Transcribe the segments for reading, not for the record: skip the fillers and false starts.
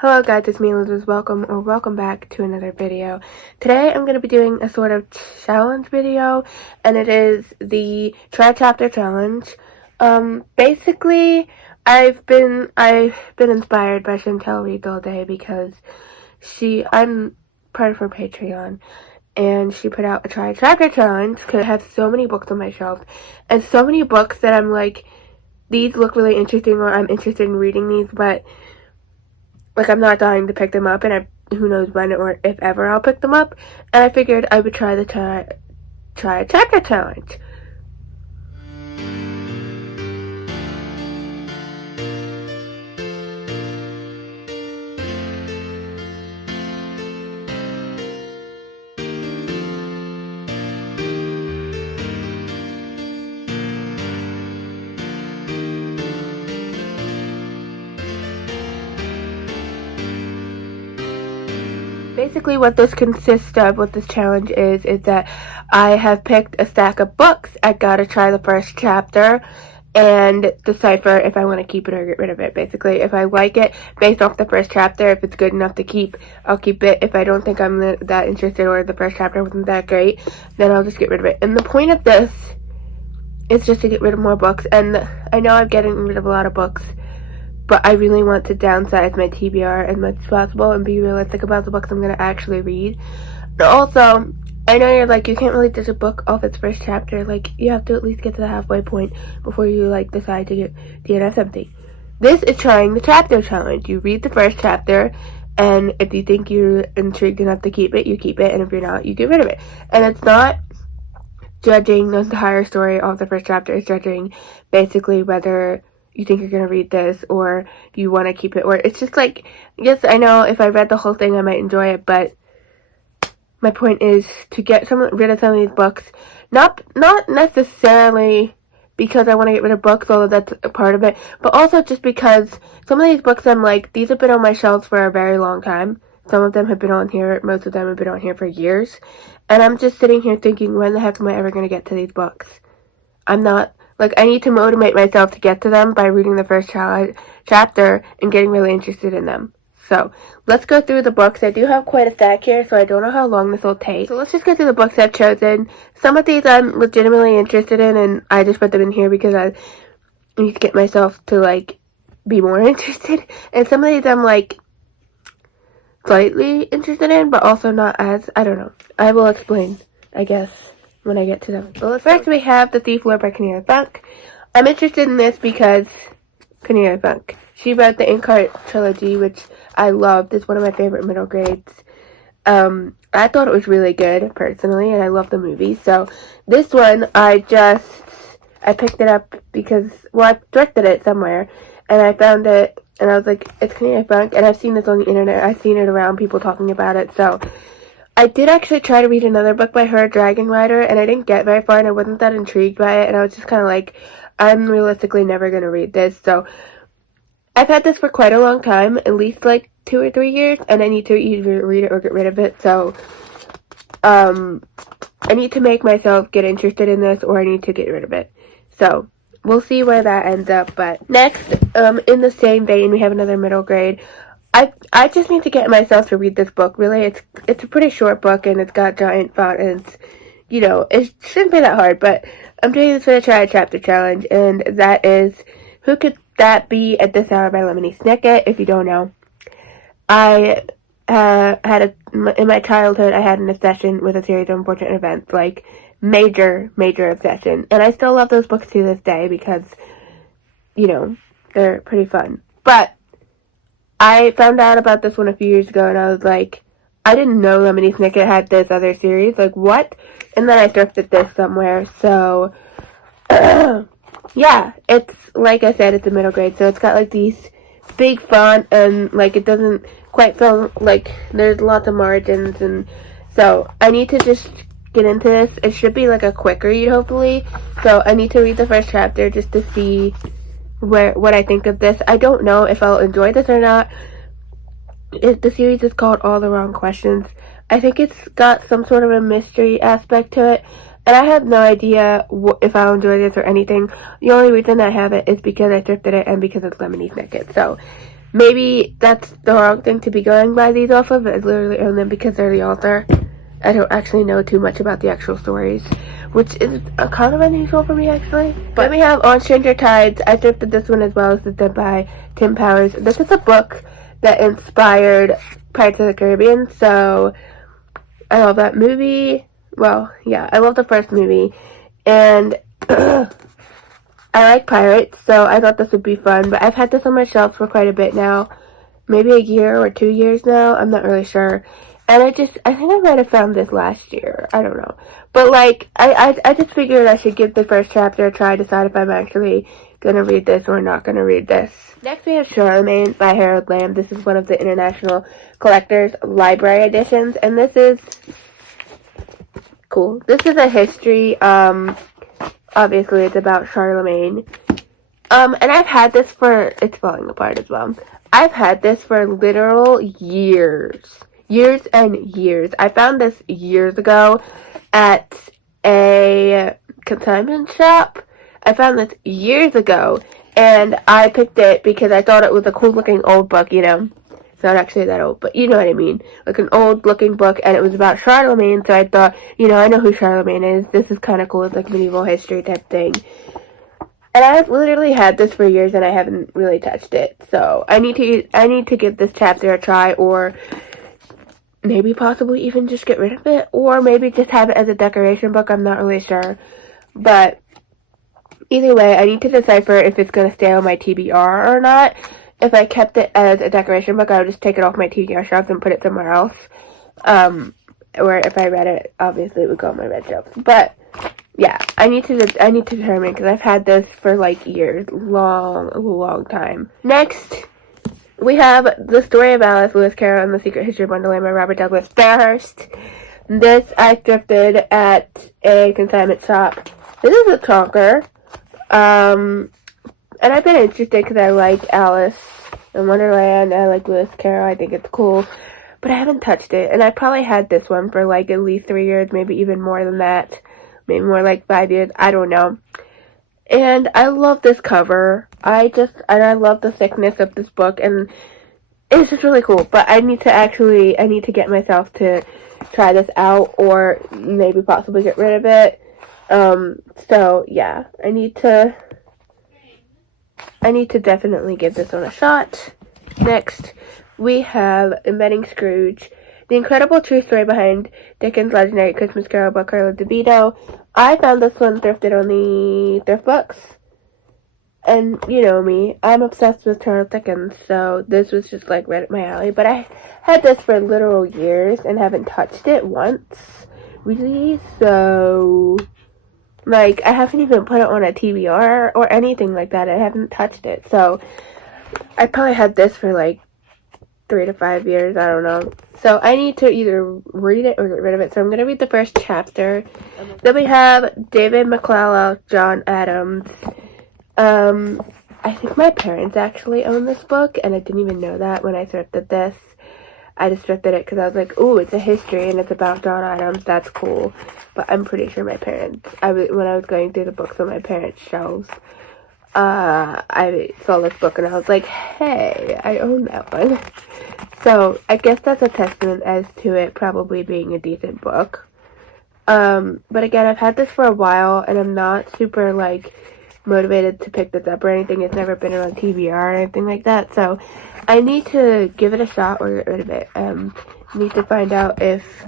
Hello guys, it's me Elisabeth. Welcome back to another video. Today I'm going to be doing a sort of challenge video, and it is the Try Chapter Challenge. Basically, I've been inspired by Chantel Reed all day because I'm part of her Patreon, and she put out a Try Chapter Challenge because I have so many books on my shelf, and so many books that I'm like, these look really interesting, or I'm interested in reading these, but I'm not dying to pick them up, and who knows when or if ever I'll pick them up. And I figured I would try a chapter challenge. Basically what this consists of, what this challenge is that I have picked a stack of books. I gotta try the first chapter and decipher if I want to keep it or get rid of it. Basically, if I like it based off the first chapter, if it's good enough to keep, I'll keep it. If I don't think I'm that interested or the first chapter wasn't that great, then I'll just get rid of it. And the point of this is just to get rid of more books. And I know I'm getting rid of a lot of books, but I really want to downsize my TBR as much as possible and be realistic about the books I'm going to actually read. And also, I know you're like, you can't really judge a book off its first chapter. Like, you have to at least get to the halfway point before you, like, decide to get DNF something. This is trying the chapter challenge. You read the first chapter, and if you think you're intrigued enough to keep it, you keep it, and if you're not, you get rid of it. And it's not judging the entire story of the first chapter. It's judging basically whether you think you're going to read this or you want to keep it, or it's just like, yes, I know if I read the whole thing I might enjoy it, but my point is to get rid of some of these books, not necessarily because I want to get rid of books, although that's a part of it, but also just because some of these books I'm like, these have been on my shelves for a very long time. Some of them have been on here, most of them have been on here for years, and I'm just sitting here thinking, when the heck am I ever going to get to these books? I'm not, like, I need to motivate myself to get to them by reading the first chapter and getting really interested in them. So, let's go through the books. I do have quite a stack here, so I don't know how long this will take. So let's just go through the books I've chosen. Some of these I'm legitimately interested in, and I just put them in here because I need to get myself to, like, be more interested. And some of these I'm, like, slightly interested in, but also not as, I don't know. I will explain, I guess, when I get to them. Well, first we have The Thief Lord by Cornelia Funk. I'm interested in this because Cornelia Funk. She wrote the Inkheart trilogy, which I loved. It's one of my favorite middle grades. I thought it was really good, personally, and I love the movie. So, this one, I picked it up because, well, I thrifted it somewhere, and I found it, and I was like, it's Cornelia Funk, and I've seen this on the internet. I've seen it around, people talking about it, so I did actually try to read another book by her, Dragon Rider, and I didn't get very far, and I wasn't that intrigued by it, and I was just kind of like, I'm realistically never going to read this. So I've had this for quite a long time, at least like 2 or 3 years, and I need to either read it or get rid of it. So I need to make myself get interested in this, or I need to get rid of it. So we'll see where that ends up. But next, in the same vein, we have another middle grade. I just need to get myself to read this book. Really, it's a pretty short book, and it's got giant font, and it's, you know, it shouldn't be that hard. But I'm doing this for the Try a Chapter Challenge, and that is Who Could That Be at This Hour by Lemony Snicket. If you don't know, I in my childhood, I had an obsession with a series of unfortunate events, like major obsession, and I still love those books to this day because, you know, they're pretty fun. But I found out about this one a few years ago, and I was like, I didn't know Lemony Snicket had this other series. Like, what? And then I thrifted this somewhere. So, yeah, it's, like I said, it's a middle grade. So it's got, like, these big font, and, like, it doesn't quite feel like there's lots of margins. And so I need to just get into this. It should be, like, a quick read, hopefully. So I need to read the first chapter just to see what I think of this. I don't know if I'll enjoy this or not. The series is called All the Wrong Questions. I think it's got some sort of a mystery aspect to it, and I have no idea if I'll enjoy this or anything. The only reason I have it is because I thrifted it and because it's Lemony Snicket. So maybe that's the wrong thing to be going by these off of. I literally own them because they're the author. I don't actually know too much about the actual stories, which is kind of unusual for me, actually. But then we have On Stranger Tides. I thrifted this one as well. This is by Tim Powers. This is a book that inspired Pirates of the Caribbean, so I love that movie. Well, yeah, I love the first movie, and I like pirates, so I thought this would be fun. But I've had this on my shelf for quite a bit now, maybe a year or 2 years now. I'm not really sure. And I think I might have found this last year. I don't know. But like, I just figured I should give the first chapter a try, decide if I'm actually gonna read this or not gonna read this. Next we have Charlemagne by Harold Lamb. This is one of the International Collectors Library editions, and this is cool. This is a history, obviously it's about Charlemagne. And I've had this for, it's falling apart as well. I've had this for literal years. Years and years. I found this years ago at a consignment shop. I found this years ago, and I picked it because I thought it was a cool looking old book, you know. It's not actually that old, but you know what I mean. Like an old looking book, and it was about Charlemagne, so I thought, you know, I know who Charlemagne is. This is kind of cool. It's like medieval history type thing. And I've literally had this for years, and I haven't really touched it. So I need to give this chapter a try, or maybe possibly even just get rid of it, or maybe just have it as a decoration book. I'm not really sure. But either way, I need to decipher if it's going to stay on my TBR or not. If I kept it as a decoration book, I would just take it off my TBR shelf and put it somewhere else. Or if I read it, obviously it would go on my red shelf. But yeah, I need to determine, because I've had this for like years, long time. Next, we have The Story of Alice, Lewis Carroll and the Secret History of Wonderland by Robert Douglas Fairhurst. This I thrifted at a consignment shop. This is a talker. And I've been interested because I like Alice in Wonderland. I like Lewis Carroll. I think it's cool. But I haven't touched it. And I probably had this one for like at least 3 years, maybe even more than that. Maybe more like 5 years. I don't know. And I love this cover. I love the thickness of this book. And it's just really cool. But I need to get myself to try this out, or maybe possibly get rid of it. So yeah, I need to definitely give this one a shot. Next, we have Inventing Scrooge, the incredible true story behind Dickens' legendary Christmas Carol by Carlo DeVito. I found this one thrifted on the thrift books. And you know me, I'm obsessed with Charles Dickens, so this was just like right up my alley. But I had this for literal years and haven't touched it once, really. So, like, I haven't even put it on a TBR or anything like that. I haven't touched it. So, I probably had this for like 3 to 5 years. I don't know. So, I need to either read it or get rid of it. So, I'm going to read the first chapter. Then we have David McClelland, John Adams. I think my parents actually own this book, and I didn't even know that when I thrifted this. I just thrifted it because I was like, ooh, it's a history and it's about John Adams. That's cool. But I'm pretty sure my parents, when I was going through the books on my parents' shelves, I saw this book and I was like, hey, I own that one. So I guess that's a testament as to it probably being a decent book. But again, I've had this for a while and I'm not super like motivated to pick this up or anything. It's never been on TBR or anything like that. So I need to give it a shot or get rid of it. Need to find out if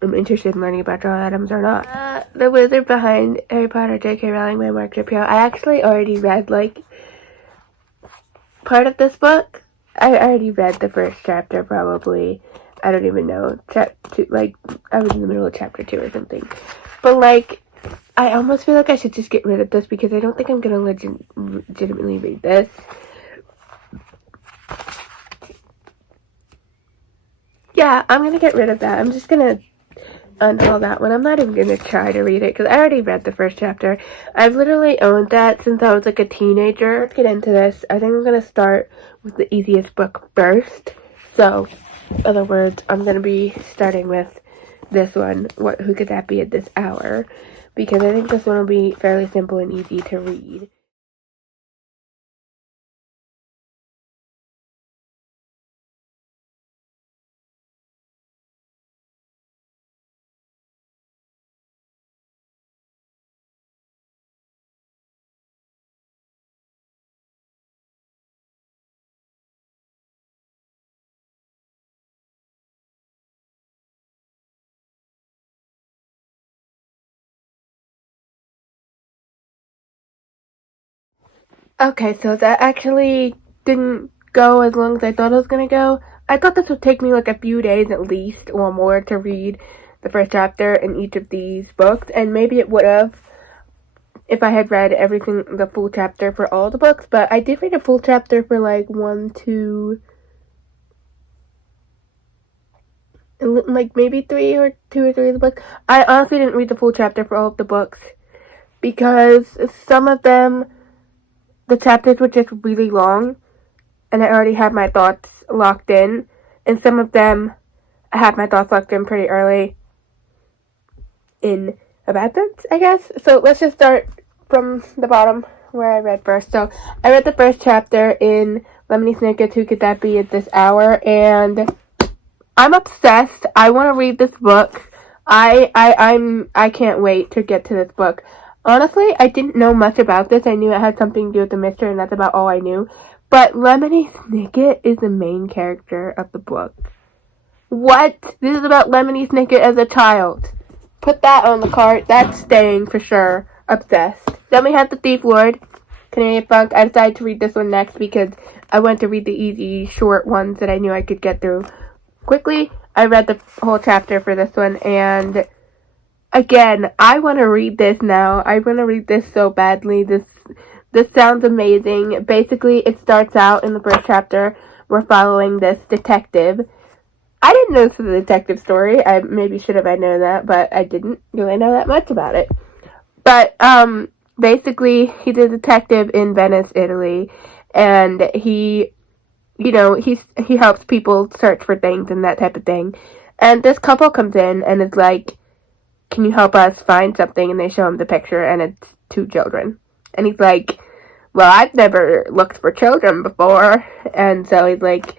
I'm interested in learning about John Adams or not. The Wizard Behind Harry Potter, J.K. Rowling by Mark Shapiro. I actually already read like part of this book. I already read the first chapter probably. I don't even know. Like I was in the middle of chapter 2 or something. But like I almost feel like I should just get rid of this because I don't think I'm gonna legitimately read this. Yeah, I'm gonna get rid of that. I'm just gonna unhaul that one. I'm not even gonna try to read it because I already read the first chapter. I've literally owned that since I was like a teenager. Let's get into this. I think I'm gonna start with the easiest book first. So, in other words, I'm gonna be starting with this one. Who could that be at this hour? Because I think this one will be fairly simple and easy to read. Okay, so that actually didn't go as long as I thought it was gonna go. I thought this would take me like a few days at least or more to read the first chapter in each of these books, and maybe it would have if I had read everything, the full chapter for all the books, but I did read a full chapter for like maybe two or three of the books. I honestly didn't read the full chapter for all of the books because some of them, the chapters were just really long, and I already had my thoughts locked in, and some of them I had my thoughts locked in pretty early in a bad sense, I guess. So let's just start from the bottom where I read first. So I read the first chapter in Lemony Snicket's Who Could That Be at this hour, and I'm obsessed. I want to read this book. I can't wait to get to this book. Honestly, I didn't know much about this. I knew it had something to do with the mystery, and that's about all I knew. But Lemony Snicket is the main character of the book. What? This is about Lemony Snicket as a child. Put that on the cart. That's staying for sure. Obsessed. Then we have The Thief Lord, Canary Funk. I decided to read this one next because I wanted to read the easy, short ones that I knew I could get through quickly. I read the whole chapter for this one, and again, I want to read this now. I want to read this so badly. This sounds amazing. Basically, it starts out in the first chapter. We're following this detective. I didn't know this was a detective story. I maybe should have known that, but I didn't really know that much about it. But basically, he's a detective in Venice, Italy, and he helps people search for things and that type of thing. And this couple comes in and is like, "Can you help us find something?" And they show him the picture, and it's two children. And he's like, "Well, I've never looked for children before." And so he's like,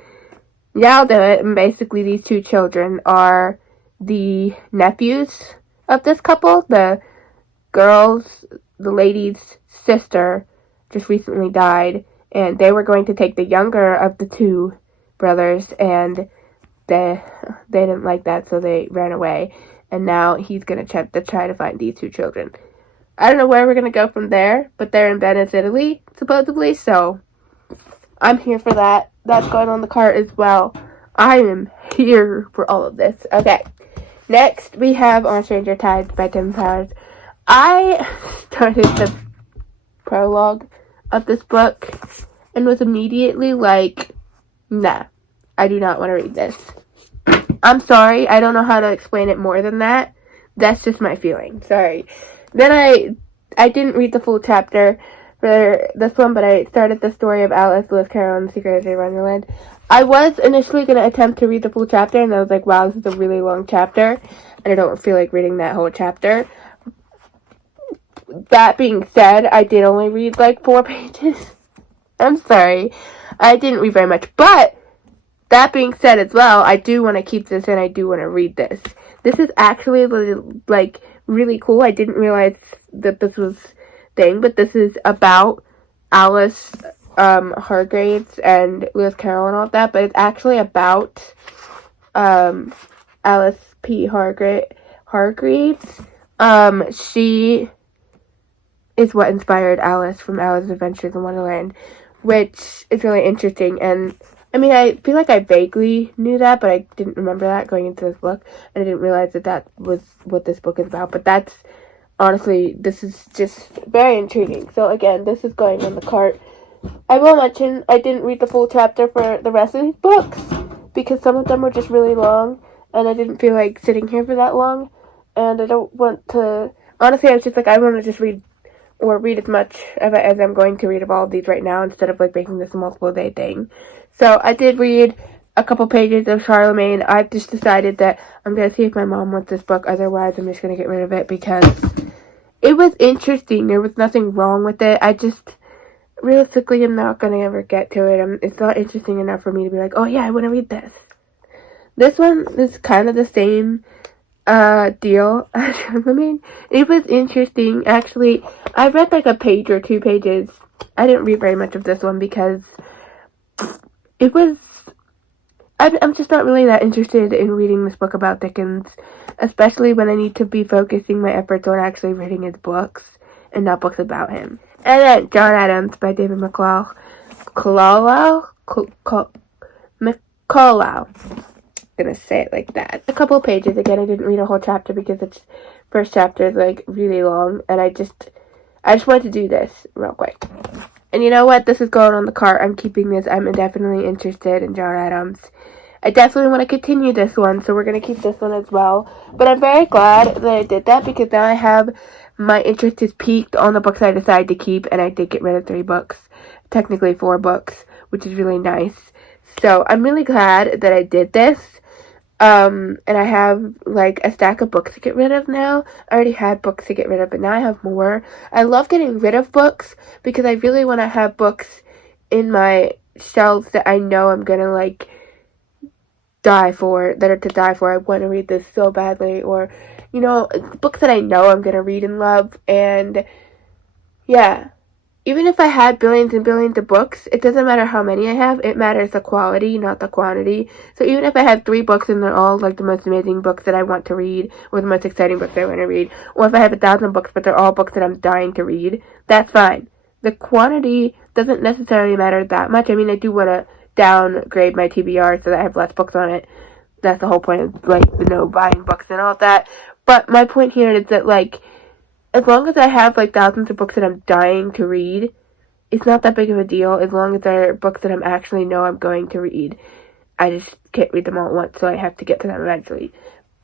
"Yeah, I'll do it." And basically, these two children are the nephews of this couple. The lady's sister just recently died, and they were going to take the younger of the two brothers, and they didn't like that, so they ran away. And now he's going to try to find these two children. I don't know where we're going to go from there, but they're in Venice, Italy, supposedly, so I'm here for that. That's going on the cart as well. I am here for all of this. Okay. Next, we have On Stranger Tides by Tim Powers. I started the prologue of this book and was immediately like, nah, I do not want to read this. I'm sorry, I don't know how to explain it more than that. That's just my feeling. Sorry. Then I didn't read the full chapter for this one, but I started the story of Alice, Lewis Carroll, and the Secret of Wonderland. I was initially going to attempt to read the full chapter, and I was like, wow, this is a really long chapter, and I don't feel like reading that whole chapter. That being said, I did only read like 4 pages. I'm sorry. I didn't read very much, but that being said as well, I do want to keep this and I do want to read this. This is actually like really cool. I didn't realize that this was thing, but this is about Alice Hargraves and Lewis Carroll and all that, but it's actually about Alice P. Hargreaves. She is what inspired Alice from Alice's Adventures in Wonderland, which is really interesting. And I mean, I feel like I vaguely knew that, but I didn't remember that going into this book, and I didn't realize that was what this book is about. But that's honestly, this is just very intriguing. So again, this is going on the cart. I will mention I didn't read the full chapter for the rest of these books because some of them were just really long, and I didn't feel like sitting here for that long, and I don't want to. Honestly, I was just like, I want to just read as much of it as I'm going to read of all of these right now instead of like making this a multiple day thing. So I did read a couple pages of Charlemagne. I've just decided that I'm going to see if my mom wants this book. Otherwise, I'm just going to get rid of it because it was interesting. There was nothing wrong with it. I just, realistically, I'm not going to ever get to it. It's not interesting enough for me to be like, oh yeah, I want to read this. This one is kind of the same deal. I mean, it was interesting. Actually, I read like a page or 2 pages. I didn't read very much of this one because it was, I'm just not really that interested in reading this book about Dickens, especially when I need to be focusing my efforts on actually reading his books and not books about him. And then John Adams by David McCullough. McCullough. Gonna say it like that. A couple pages. Again, I didn't read a whole chapter because its first chapter is like really long, and I just wanted to do this real quick. And you know what? This is going on the cart. I'm keeping this. I'm definitely interested in John Adams. I definitely want to continue this one, so we're going to keep this one as well. But I'm very glad that I did that because now I have my interest is peaked on the books I decided to keep, and I did get rid of 3 books. Technically 4 books, which is really nice. So I'm really glad that I did this. And I have like a stack of books to get rid of now. I already had books to get rid of, but now I have more. I love getting rid of books because I really want to have books in my shelves that I know I'm gonna like die for, that are to die for. I want to read this so badly, or you know, books that I know I'm gonna read and love. And yeah, even if I had billions and billions of books, it doesn't matter how many I have. It matters the quality, not the quantity. So even if I have 3 books and they're all like the most amazing books that I want to read, or the most exciting books I want to read, or if I have 1,000 books but they're all books that I'm dying to read, that's fine. The quantity doesn't necessarily matter that much. I mean, I do want to downgrade my TBR so that I have less books on it. That's the whole point of like the no buying books and all of that. But my point here is that like, as long as I have like thousands of books that I'm dying to read, it's not that big of a deal as long as they're books that I'm actually know I'm going to read. I just can't read them all at once, so I have to get to them eventually.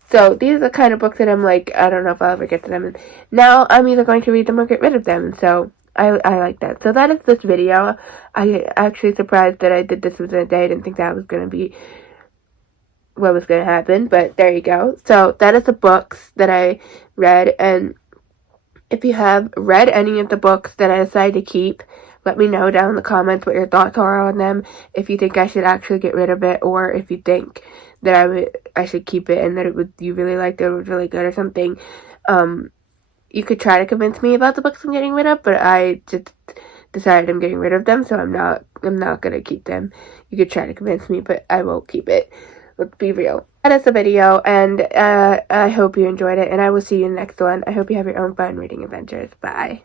So these are the kind of books that I'm like, I don't know if I'll ever get to them. And now I'm either going to read them or get rid of them. And so I like that. So that is this video. I actually surprised that I did this within a day. I didn't think that was going to be what was going to happen. But there you go. So that is the books that I read. And if you have read any of the books that I decided to keep, let me know down in the comments what your thoughts are on them. If you think I should actually get rid of it, or if you think that I should keep it and that you really liked it, it was really good or something. You could try to convince me about the books I'm getting rid of, but I just decided I'm getting rid of them, so I'm not gonna keep them. You could try to convince me, but I won't keep it. Let's be real. That is the video, and I hope you enjoyed it, and I will see you in the next one. I hope you have your own fun reading adventures. Bye.